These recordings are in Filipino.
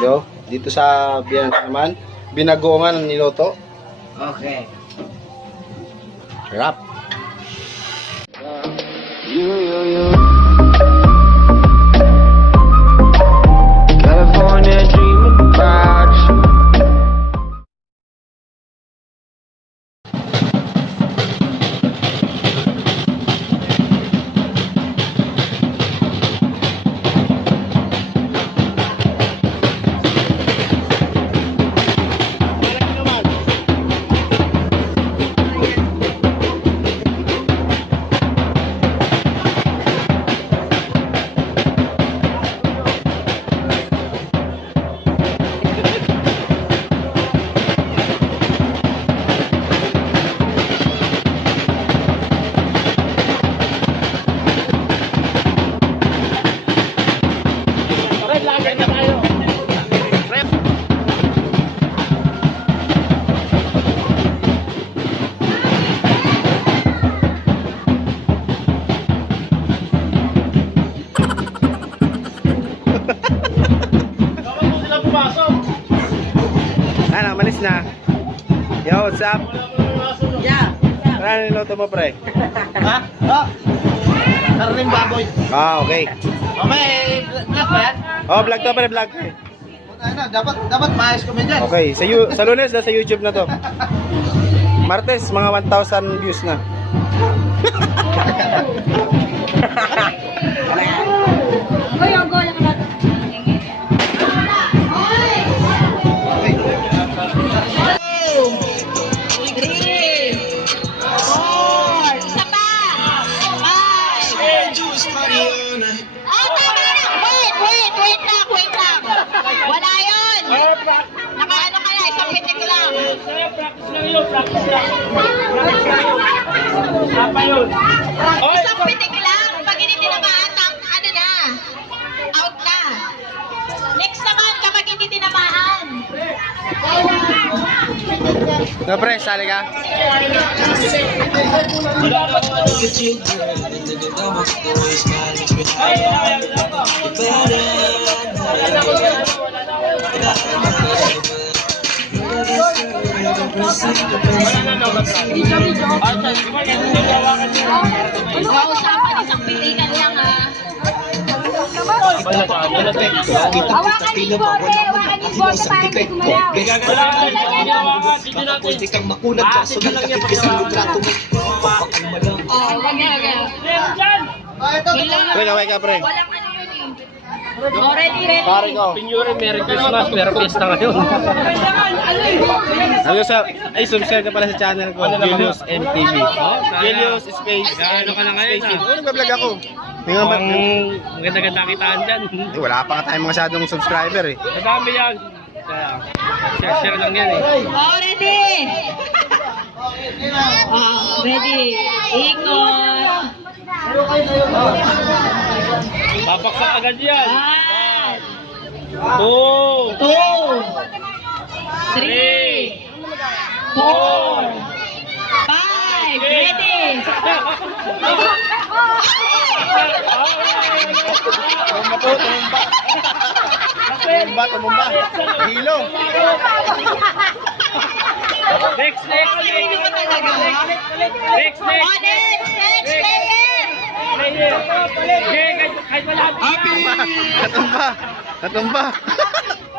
Yo, dito sa biyan naman, binagongan ng niloto. Okay. Rap. California Ano, malis na. Yo, what's up? Yeah. Ano niloto mo, pre? Ha? Oh. Karin baboy. Ah, okay. Oh, may black ba yan? Oh, vlog to, pre, vlog. Ano, dapat dapat maayos kami dyan. Okay, sa, sa lunes na sa YouTube na to. Martes, mga 1,000 views na. No, pre, sali ka. Pitikan lang ah. Hawakan ni Bote, hawakan ni Bote para hindi gumalaw. Pwede kang makunat ka sa mga kakikisang litrato mo. Oh, wag yan, wag yan. Kailangan- Pre, kaway ka, pre. Walang ano yun eh. Oh, ready. Pare ko. Pinyuri, Merry Christmas, pero fiesta ngayon. Ko sa, ay, subscribe ka pala sa channel ko, Julius MTV. Julius Space. Gaano ka na ngayon, ah? Oo, nag-vlog ako. Tingnan ba? Ang maganda-ganda kitaan dyan. Eh, wala pa nga tayong masyadong subscriber eh. Madami yan. Kaya, share-share lang yan eh. Oh, ready. Oh, ready. Ikot. Babaksak agad yan. One, Two, two, three, four, five. Ready. Tumumba po, tumumba. Tumumba, tumumba. Hilo. Next, next, ko talaga. next, Oh, next. next, next player. Na. Natumba. Natumba.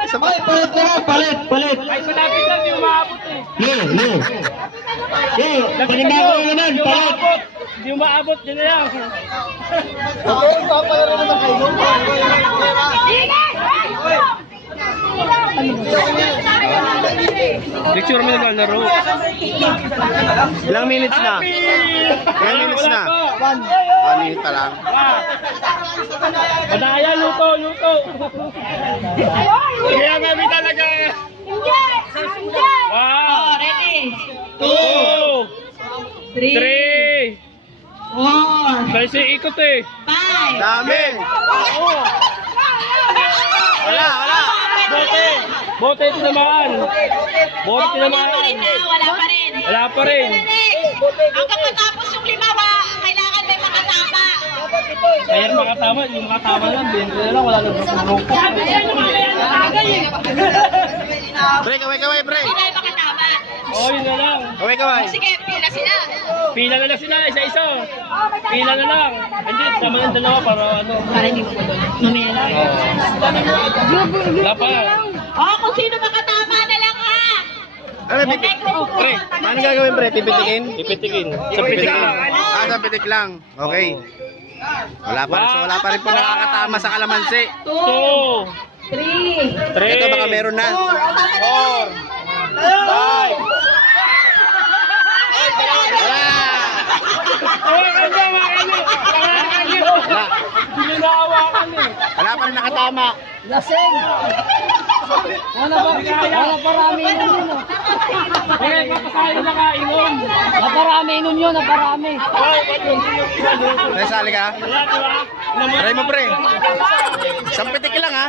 Isa pa. Palit na palit, palit. Kahit malapit lang, di umaabot eh. No, no. Eh, panibago na naman, palit. Umaabot. Di umaabot, yun na lang. Picture mo naman laro. Ilang minutes na? Ilang minutes na? Ah, minute pa lang. Madaya, luto, luto. Kaya kami talaga. Hindi. Hindi. Oh, Wow. ready. Two, Three, Kasi ikot eh. five. Dami. Wala, wala. Bote. Bote tinamaan. Bote wala pa rin tinamaan. na, wala pa rin. Wala pa rin. Hanggang matapos yung lima, ma, kailangan may makatapa. Kaya makatama, yung makatama lang, din na lang, wala nang grupo. Sabi niya, lumalayan na agad eh. Pre, kaway, kaway, pre. Hindi na makatama. Oh, yun na lang. Kaway, kaway. Sige, pila na lang sila, isa-isa. Pila na lang. Hindi, sama ng dalawa para ano. Para hindi mo doon. Mamaya na. Wala pa. Oh, kung sino makatama na lang ha. Ano, pitik? Pre, ano gagawin, pre? Pipitikin? Pipitikin. Sa Pipitikin. pitikin. Ah, sa pitik lang. Okay. Wala pa, so wala pa rin po nakakatama sa kalamansi. Two. Three. Three. Ito baka meron na. Four. Five. Wala! Oh, ano, ano? Hawakan niyo. Wala. Pa rin nakatama. Wala pa. Wala pa rami inom yun. Eh, papasahin na nakainom. Naparami inom yun, naparami. Pre, sali ka. Try mo, pre. Isang pitik lang, ha?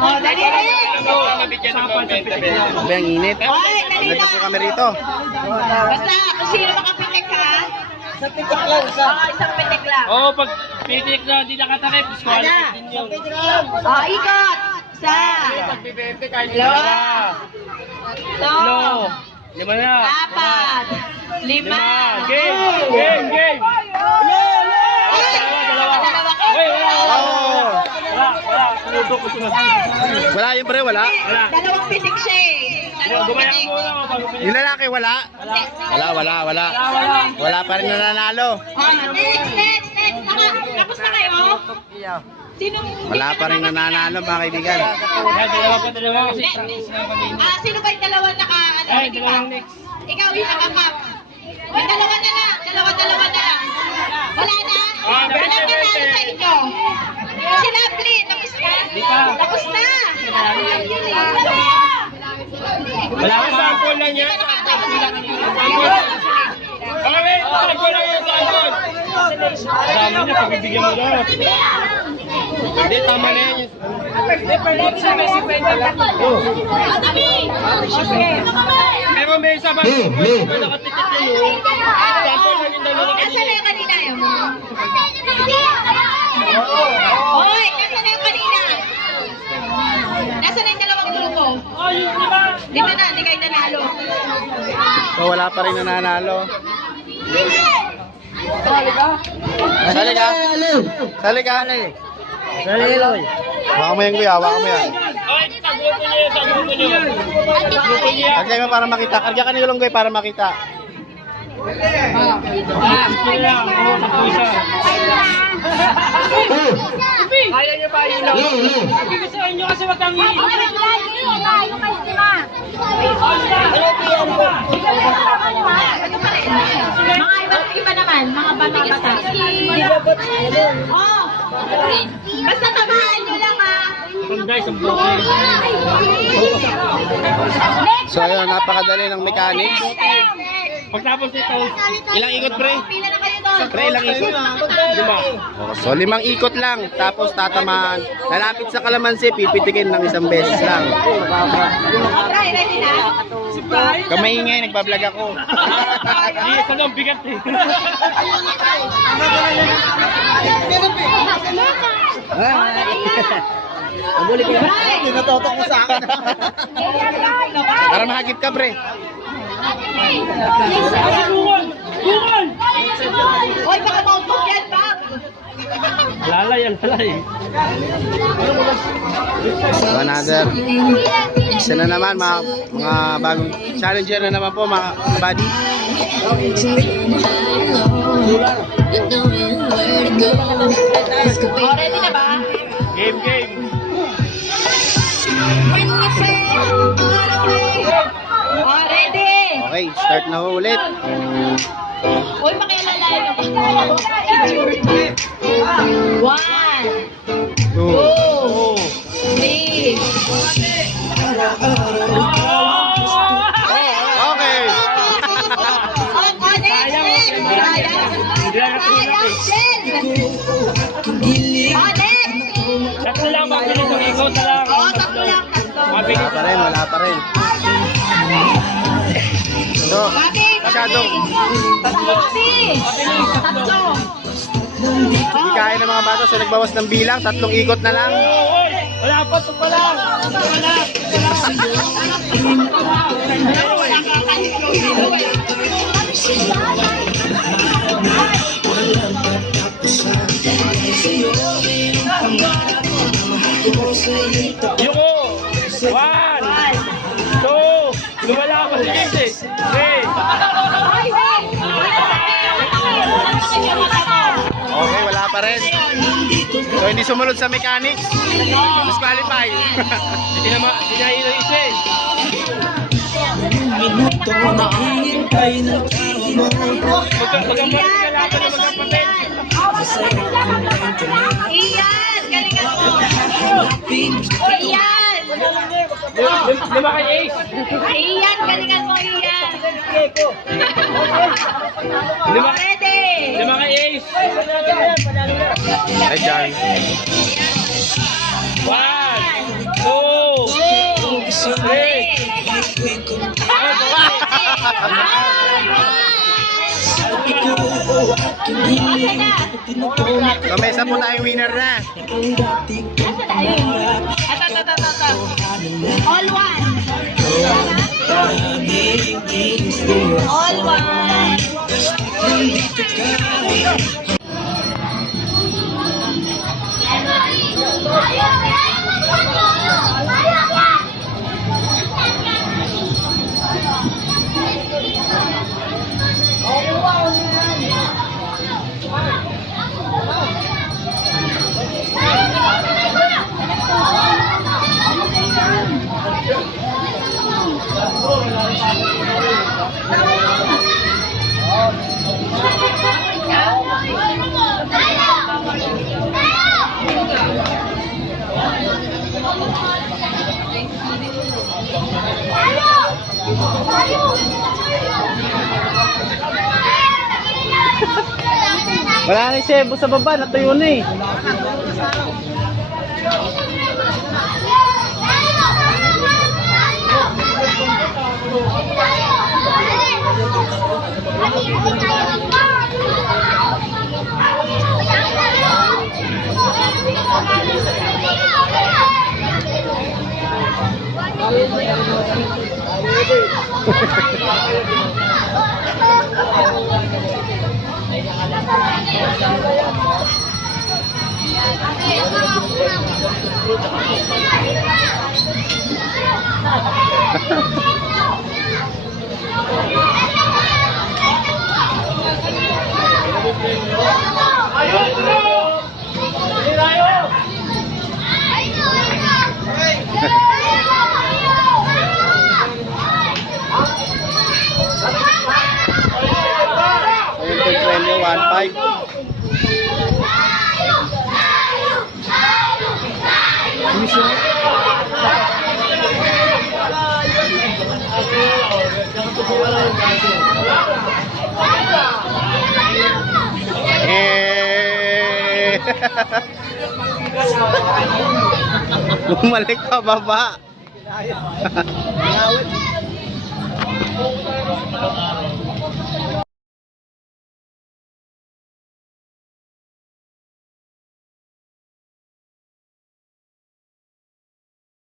Oh, dali. Sabi ang init. Nandito na. po kami rito. Basta, kung sino makapitik ha. Isang pitik lang, isa. Oh, isang pitik lang. Oo, pag pitik na hindi nakatakip, disqualified din yun. Oh, ikot. Isa. Dalawa. Lo. Tatlo. Lima na. Apat. Lima. Game. Game. Game. Oh, dalawa, dalawa. Dalawa ka. Uy, wala, wala. Oh! Wala, wala. Sinuto ko sila. Wala yung pre, wala. Wala. Dalawang pitik siya eh. Dalawang pitik. Yung lalaki, wala. Wala. Wala, wala, wala. Pa rin nananalo. Oh, next, next, next. Tapos na kayo? Sino? Wala pa rin nananalo, mga kaibigan. Ah, sino ba yung dalawa naka, ano, Ay, dalawang next. Ikaw yung nakakap. Yung dalawa na lang. Dalawa, dalawa na lang. Wala na? Ah, Wala bente, na bente. sa inyo. Si Lovely, tapos na? Di pa. Tapos na. Wala ka sample lang yan. Okay, sample lang yan, sample. Dami niya, pagbibigyan mo daw. Hindi, tama na yan. Pero may isa ba? Hmm, hmm. Nakatitit yun. Sample lang yung dalawa Nasaan na kanina. yung kanina yun? Hoy, nasaan na yung kanina? Nasaan na yung dalawang grupo? Di ba? Na, hindi kayo nanalo. So, wala pa rin nananalo. Sali ka. Sali ka. Sali ka. Sali ka. Hawakan mo yan, kuya. Hawakan mo yan. Niyo, niyo. Karga mo para makita. Karga ka nilong kuya para makita. Ah, sige lang. Oo, sa pusa. Two. Kaya niyo ba yun? Low, low. Sabi ko sa inyo kasi wag kang iinom. Mga ibang iba naman, mga bata-bata. Oh, basta tabahan nyo lang ha. So, ayun. Napakadali ng mechanics. Pagtapos nito, Ilang ikot, pre? Pila na kayo. Pre, ilang ikot? lima. So, limang ikot lang. Tapos tatamaan. Lalapit sa kalamansi, pipitikin ng isang beses lang. Try, ready na? Kamaingay, nagbablog ako. Hindi, ito lang bigat eh. Tinatotok mo sa akin. Para mahagip ka, pre. Bungon! Bungon! Hoy, baka mautog yan, Bob. Lalay, lalay. So, another. Isa na naman, mga, mga bagong challenger na naman po, mga buddy. Oh, ready na ba? Start na ho ulit. Hoy, pakialalayan mo. One, Two. three. Okay. Oh, oh. Oh. Tatlo lang, mabilis ang ikot na lang. Oh. Wala pa rin, wala pa rin. Bobby, masyadong. Tatlo. Tatlo. Hindi kaya ng mga bata, so nagbawas ng bilang. Tatlong ikot na lang. Wala pa, ito pa lang! Ito pa lang! Yuko! One! Okay, wala pa rin. So hindi sumunod sa mechanics. Disqualify. Hindi na ma... Hindi na ilo isa eh! Magka- Magkapatid ka lahat na magkapatid! Iyan! Galingan mo! Iyan! Lim- Lima kay Ace! Iyan! Galingan mo, Iyan! Lima, Ready! lima kay Ace! Ay, dyan. One! Two! Three! So may isa po tayong winner na. All one. All one. Wala na si Ebo sa baba, natuyo na eh. Ayun Eh. Bumalik pa baba. Lawit.